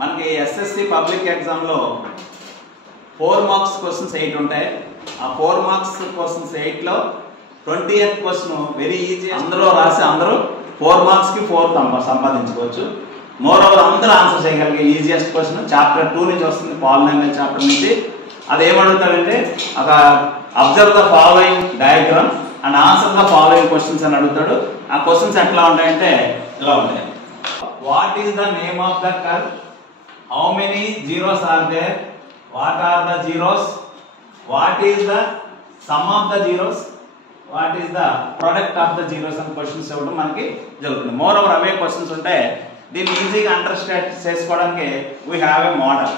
మనకి SSC public ఎగ్జామ్లో 4 marks questions 8 ఉంటాయి. ఆ 4 మార్క్స్ క్వశ్చన్స్ 8లో 20th క్వశ్చన్ వెరీ ఈజీ. అందరూ రాసి అందరూ 4 మార్క్స్కి 4 సంపాదించుకోవచ్చు. మోర్ ఓవర్ అందరూ ఆన్సర్ చేయగలిగే ఈజియెస్ట్ క్వశ్చన్ చాప్టర్ 2 నుంచి వస్తుంది, పాలినామియల్ చాప్టర్ నుంచి. అది ఏమడుగుతాడంటే ఒక observe the following diagram and answer the following questions అని అడుగుతాడు. ఆ క్వశ్చన్స్ ఎట్లా ఉంటాయంటే ఇలా ఉంటాయి. What is the name of the curve? How many zeros are there? What are the zeros? What is the sum of the zeros? What is the product of the zeros అని క్వశ్చన్స్ ఇవ్వడం మనకి జరుగుతుంది. More over అవే క్వశ్చన్స్ ఉంటే దీన్ని ఈజీగా అండర్స్టాండ్ చేసుకోవడానికి we have a model.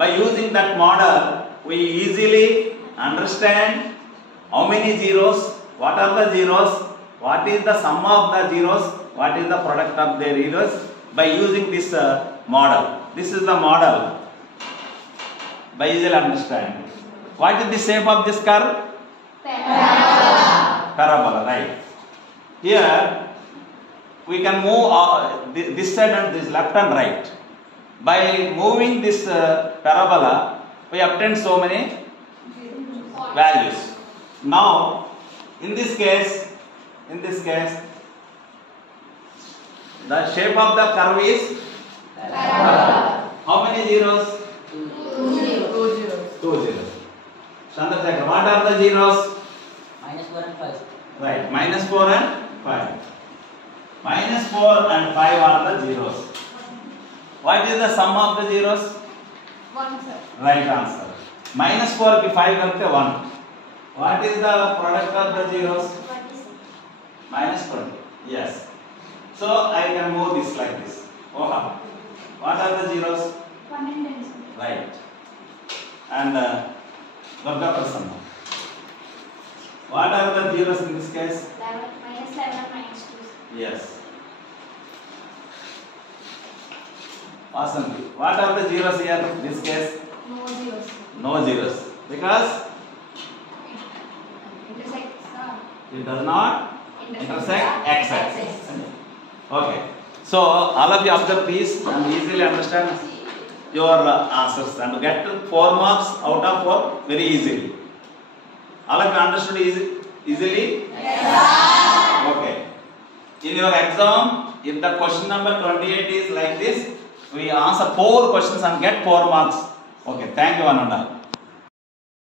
By using that model we easily understand how many zeros, what are the zeros, what is the sum of the zeros, what is the product of their zeros by using this model. This is the model by easily understand. What is the shape of this curve? Parabola, right. Here we can move this side and this left and right. By moving this parabola we obtain so many values. Now in this case the shape of the curve is parabola. How many zeros? 2 zeros. Chandrasekhar, what are the zeros? -4 and 5. Right, -4 and 5. -4 and 5 are the zeros. What is the sum of the zeros? 1, sir. Right answer. -4 ki 5 kalpte 1. What is the product of the zeros? 20. -20. Yes. So I can move this like this. Oha. What are the zeros? 1 and 10, sir. Right. And Durga Prasanna. What are the zeros in this case? 11, -11 and -2. Yes. Vasanthi. What are the zeros here in this case? No zeros. No zeros. Because Intersects. it does not intersect x-axis. Okay. So all of you observe these and easily understand your answers and get 4 marks out of 4 very easily. All of you understood easily? Yes, sir. Okay. In your exam, if the question number 28 is like this, we answer 4 questions and get 4 marks. Okay. Thank you, one and all.